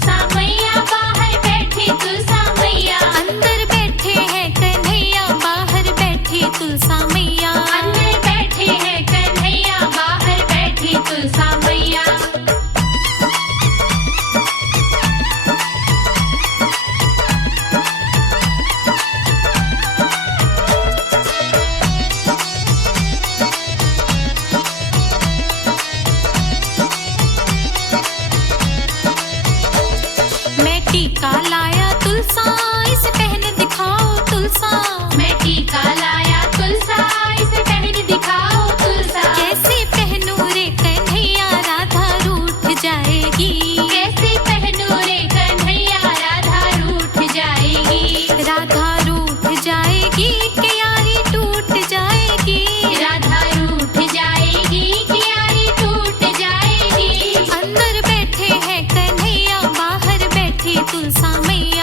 तुलसा मैया, बाहर बैठी तुलसा मैया। अंदर बैठे हैं कन्हैया, बाहर बैठी तुलसा मैया। अंदर बैठे हैं कन्हैया, बाहर बैठी तुलसा मैया। मैं टीका लाया तुलसा, इसे पहन दिखाओ तुलसा। मैं टीका लाया तुलसा, इसे पहन दिखाओ तुलसा। कैसे पहनूं रे कन्हैया, राधा रूठ जाएगी। कैसे पहनूं रे कन्हैया, राधा रूठ जाएगी। राधा रूठ जाएगी कि यारी टूट जाएगी। राधा रूठ जाएगी, कियारी टूट जाएगी। अंदर बैठे हैं कन्हैया, बाहर बैठी तुलसा मैया।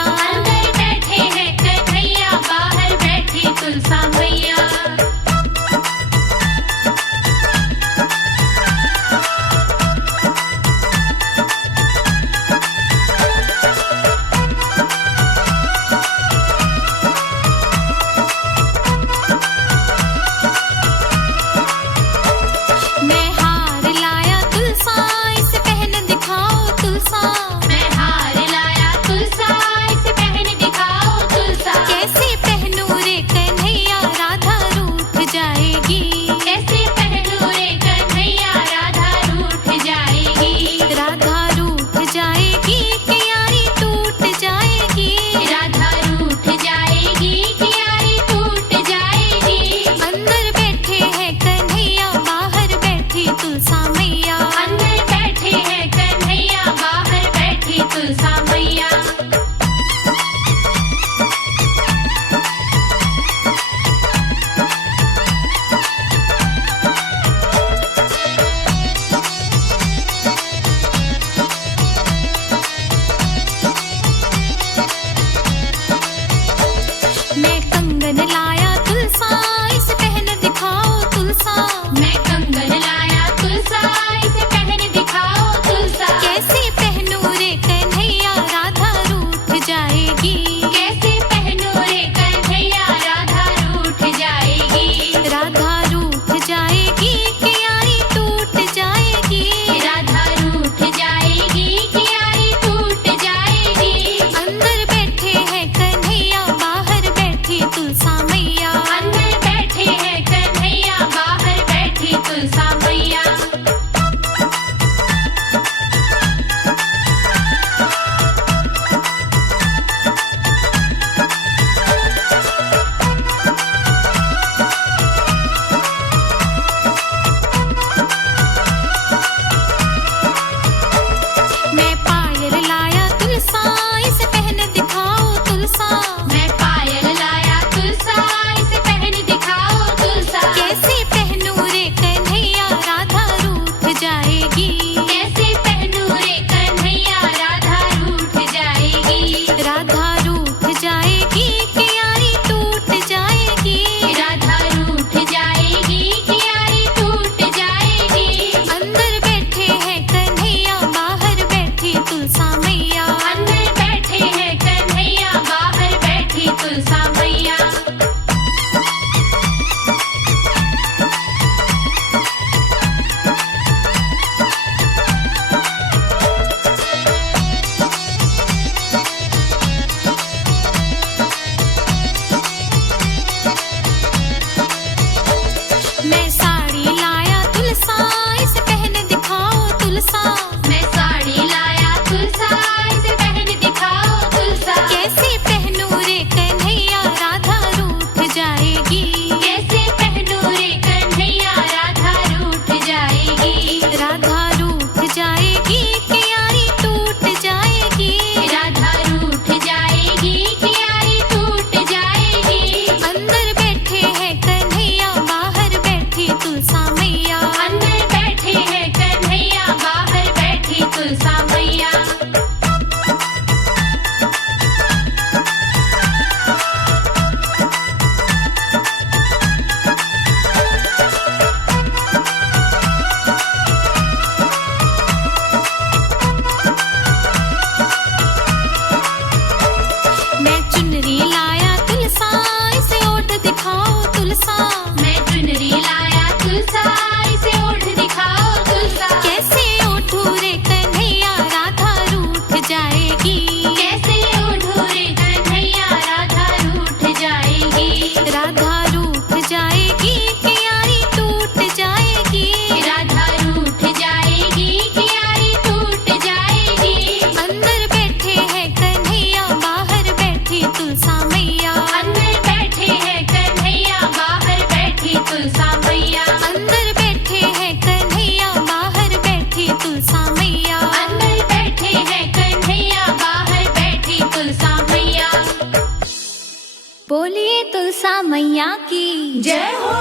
तुलसा मैया की जय हो।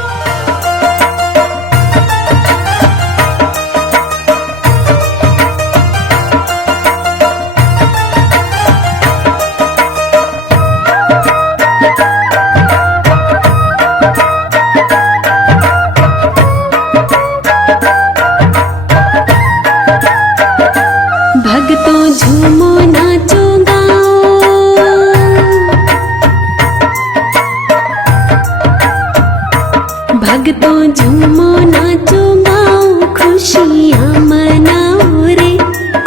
भक्तों झूमो नाचो गाओ, भक्तों झूमो नाचो गाओ, खुशियाँ मनाओ रे,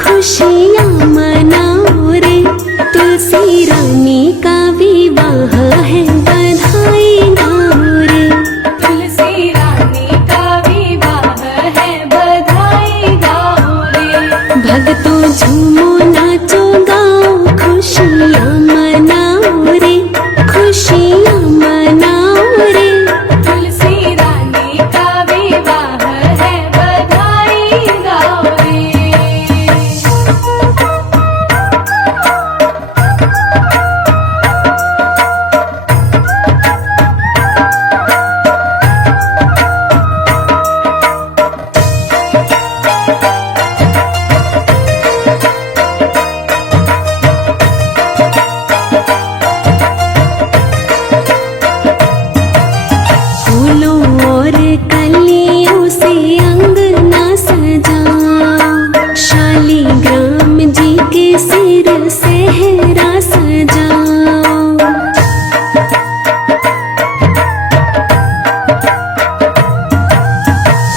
खुशियाँ मनाओ रे। तुलसी रानी का विवाह है, बधाई गाओ रे। तुलसी रानी का विवाह है, बधाई गाओ रे। भक्तों झूमो नाचो गाओ, खुशियाँ मनाओ रे, खुशियाँ मनाओ रे। तुलसी रानी का विवाह है, बधाई गाओ रे। फूलों और कलियों से अंगना सजाओ, शालीग्राम जी के सिर सेहरा सजाओ।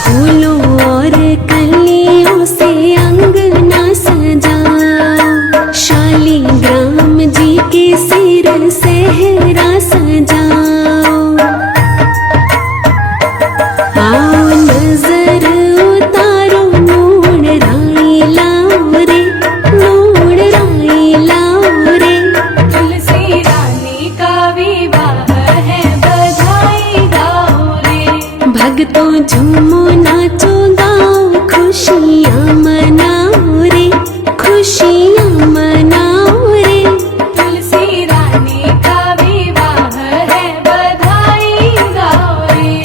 फूलों और कलियों से अंगना सजाओ, शालीग्राम जी के सिर सेहरा सजाओ। आओ नजर उतारो, नूड़ राई लाओ रे, नूड़ राई लाओ रे। तुलसी रानी का विवाह है, बधाई गाओ रे। भक्तों झूमो नाचो गाओ, खुशियाँ मनाओ रे, खुशियाँ मनाओ रे। तुलसी रानी का विवाह है, बधाई गाओ रे।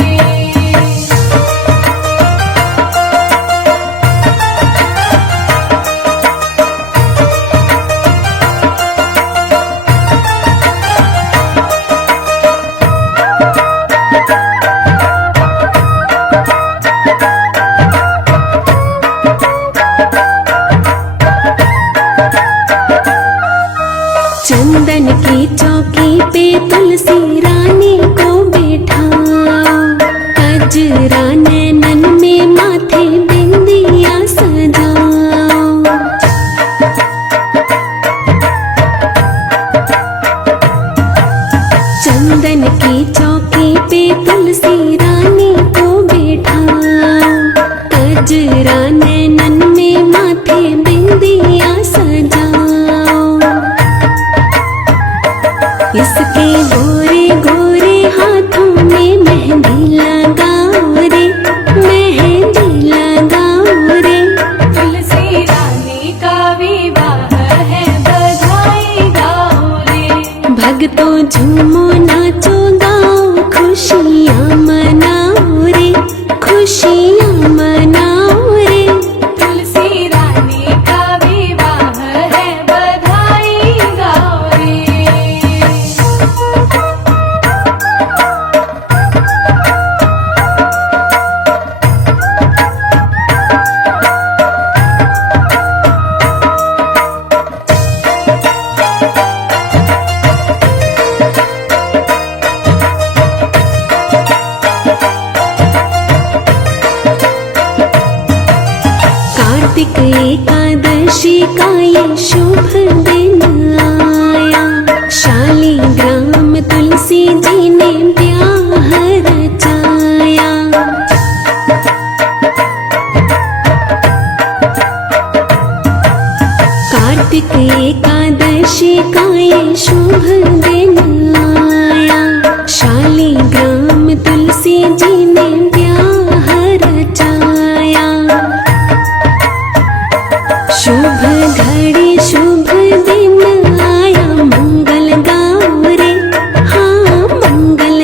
चंदन की चौकी पे तुलसी रानी को बैठाओ, कजरा नैनन में माथे बिंदिया सजाओ। चंदन की चौकी पे तुलसी रानी को बैठाओ, कजरा नैनन में माथे बिंदिया सजाओ। इसके गोरे गोरे हाथों में मेहंदी लगाओ रे, मेहंदी लगाओ रे। तुलसी रानी का विवाह है, बधाई गाओ रे। भक्तों झूमो नाचो गाओ, खुशियाँ मनाओ रे, खुशियाँ मनाओ रे। तुलसी रानी का विवाह है, बधाई गाओ रे। कार्तिक एकादशी का ये शुभ दिन आया, शालीग्राम तुलसी जी ने ब्याह रचाया। कार्तिक एकादशी का ये शुभ दिन आया, शालीग्राम तुलसी जी ने ब्याह रचाया। शुभ घड़ी शुभ दिन आया, मंगल गाओ रे, हाँ मंगल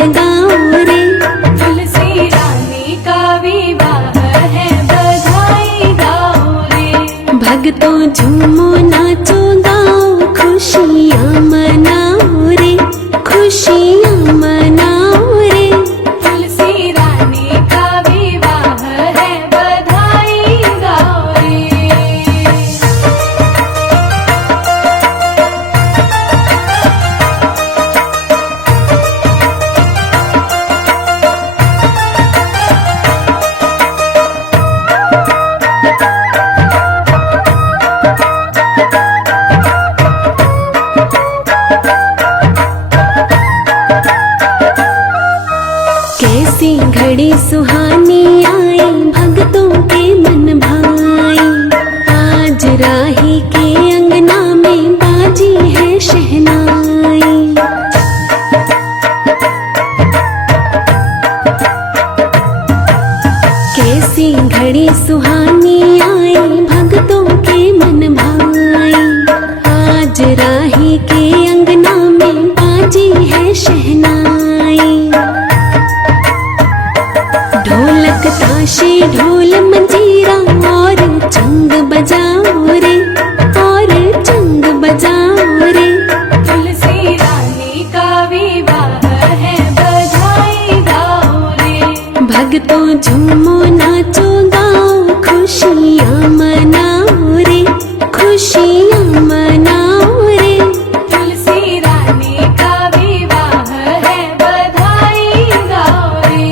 झूमो नाचो गाओ खुशियाँ मनाओ रे, खुशियाँ मनाओ रे। तुलसी रानी का विवाह है, बधाई गाओ रे। कैसी घड़ी सुहानी आई भक्तों के मन भाई, आज राही के अंगना में बाजी है शहनाई। कैसी घड़ी सुहानी आई भक्तों के मन भाई, आज राही के अंगना में बाजी है शहनाई। ढोलक ताशे ढोल मंजीरा और चंग बजाओ रे, और चंग बजाओ रे। तुलसी रानी का विवाह है, बधाई गाओ रे। भक्तों झूमो नाचो गाओ खुशियाँ मनाओ रे, खुशियाँ मनाओ रे। तुलसी रानी का विवाह है, बधाई गाओ रे।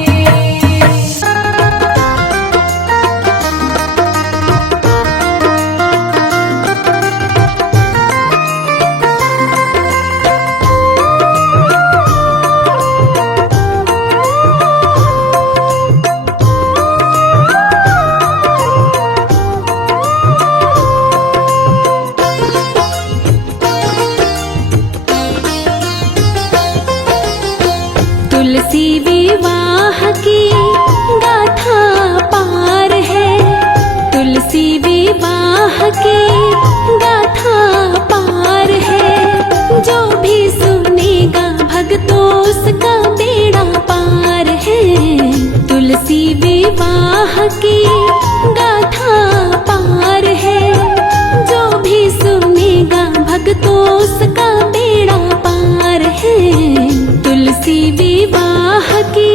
तुलसी विवाह की गाथा पार है, तुलसी विवाह की गाथा पार है। जो भी सुनेगा भक्तों उसका बेड़ा पार है। तुलसी विवाह की गाथा पार है, जो भी सुनेगा भक्तों उसका बेड़ा पार है। तुलसी विवाह की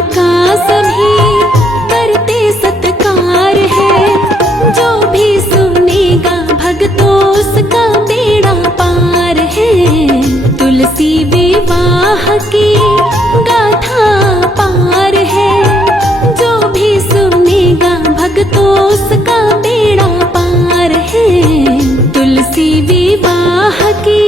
का सभी करते सत्कार है। जो भी सुनेगा भक्तों उसका बेड़ा पार है। तुलसी विवाह की गाथा पार है। जो भी सुनेगा भक्तों उसका बेड़ा पार है। तुलसी विवाह की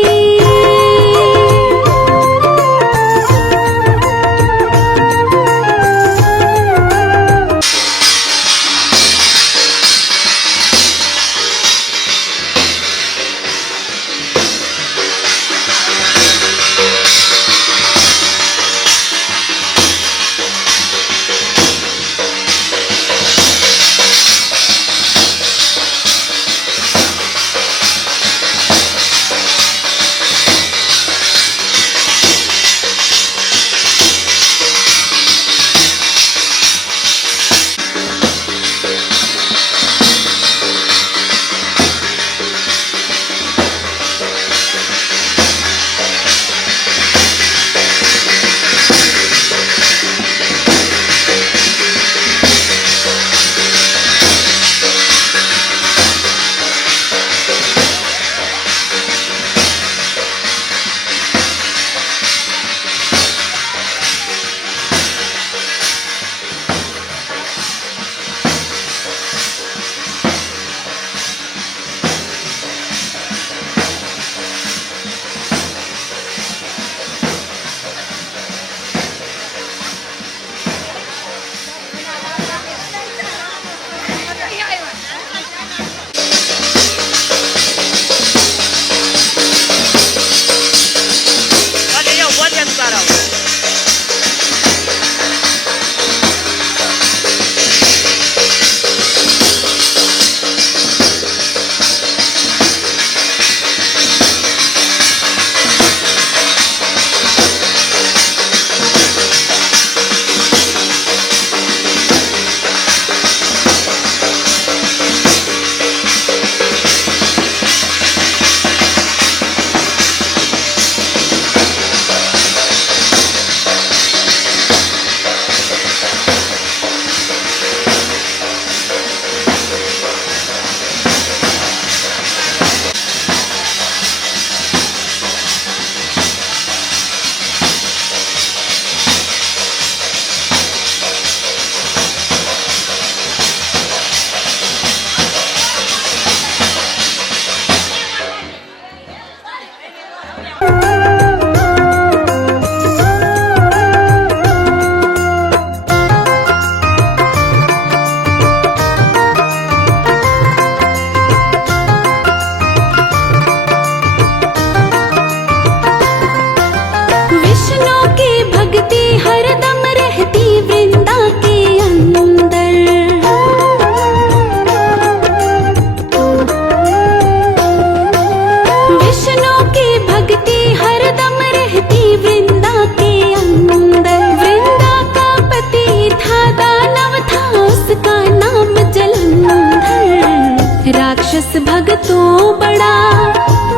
राक्षस भगतों बड़ा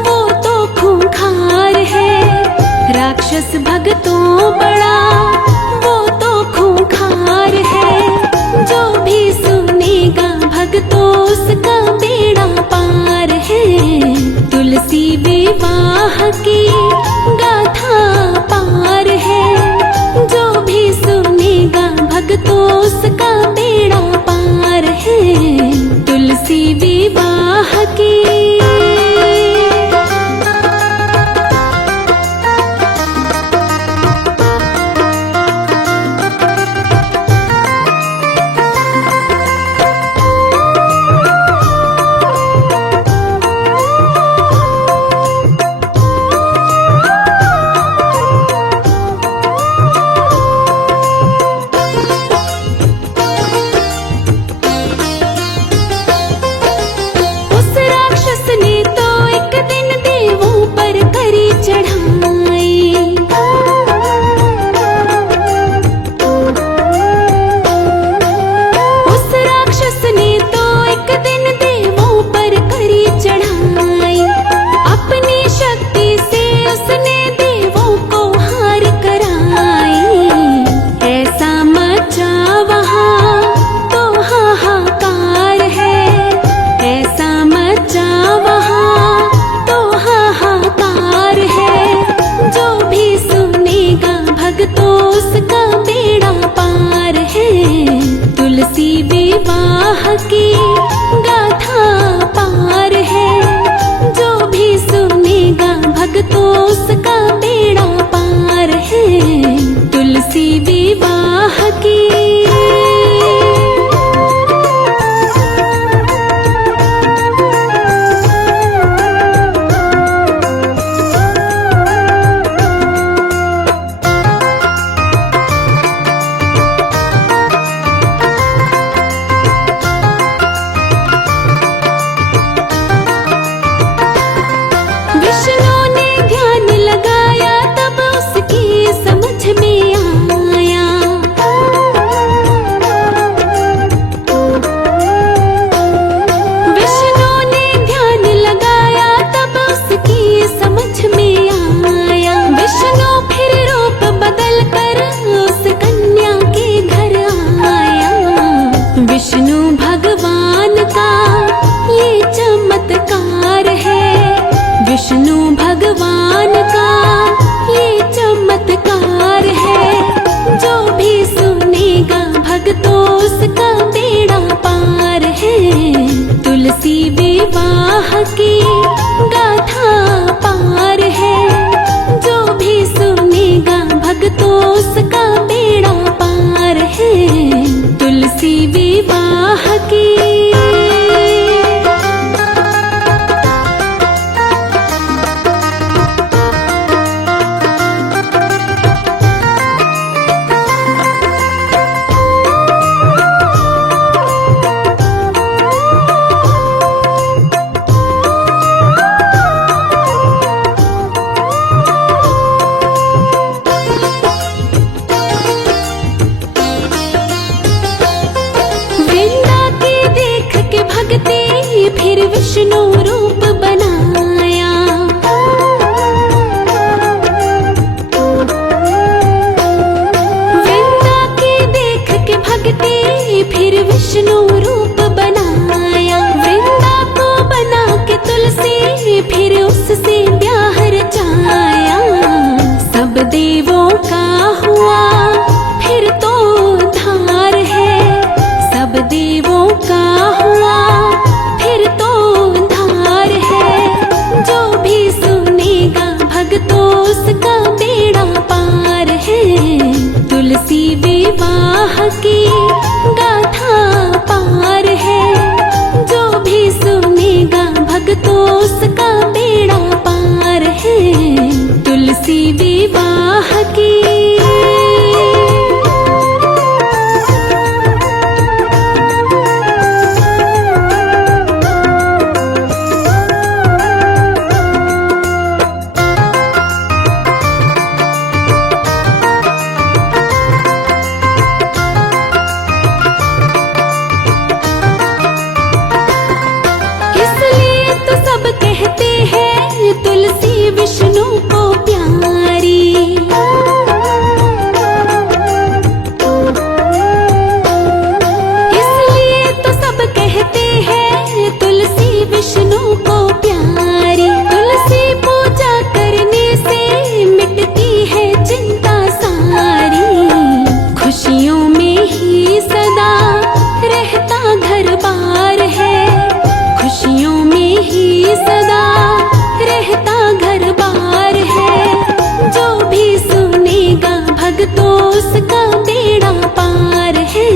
वो तो खूंखार है। राक्षस भगतों बड़ा वो तो खूंखार है। जो भी सुनेगा भगतों उसका बेड़ा पार है। तुलसी विवाह की गाथा पार है। जो भी सुनेगा भगतों उसका बेड़ा पार है। तुलसी विवाह की भगवान का ये चमत्कार है। जो भी सुनेगा भक्तों उसका बेड़ा पार है। तुलसी विवाह की गाथा पार है। जो भी सुनेगा भक्तों उसका बेड़ा पार है। तुलसी विवाह की। फिर विष्णु रूप बनाया। वृंदा की देख के भगते फिर विष्णु रूप बनाया। वृंदा को बना के तुलसी फिर उससे ब्याह रचाया। सब देवों का हुआ फिर तो उद्धार है। सब देवों का हुआ फिर तो उद्धार है। जो भी सुनेगा भक्तों उसका बेड़ा पार है। तुलसी विवाह की गाथा पार है। जो भी सुनेगा भक्तों उसका बेड़ा पार है। तुलसी विवाह की। तुलसी विष्णु को प्यारी। इसलिए तो सब कहते हैं तुलसी विष्णु को प्यारी। तुलसी पूजा करने से मिटती है चिंता सारी। खुशियों में ही सदा रहता घर बार है। खुशियों में ही सदा रहता घर बार है। जो भी सुनेगा भक्तों उसका बेड़ा पार है।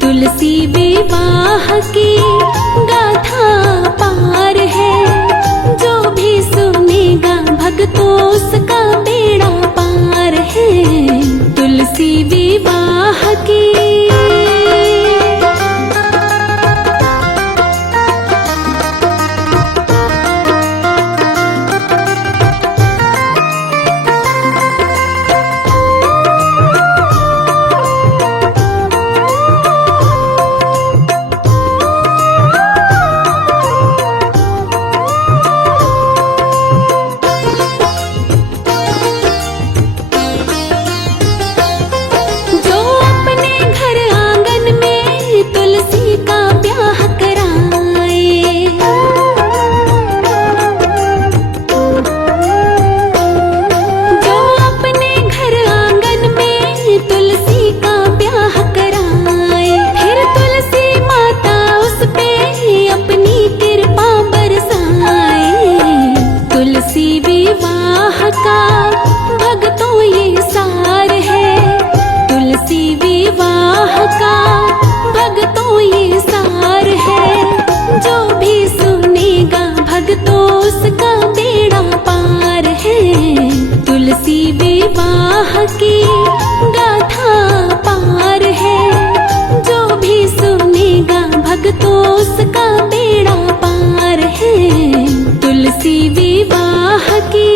तुलसी विवाह की गाथा पार है। जो भी सुनेगा भक्तों उसका बेड़ा पार है। तुलसी विवाह की। की गाथा पार है, जो भी सुनेगा भक्तों उसका बेड़ा पार है। तुलसी विवाह की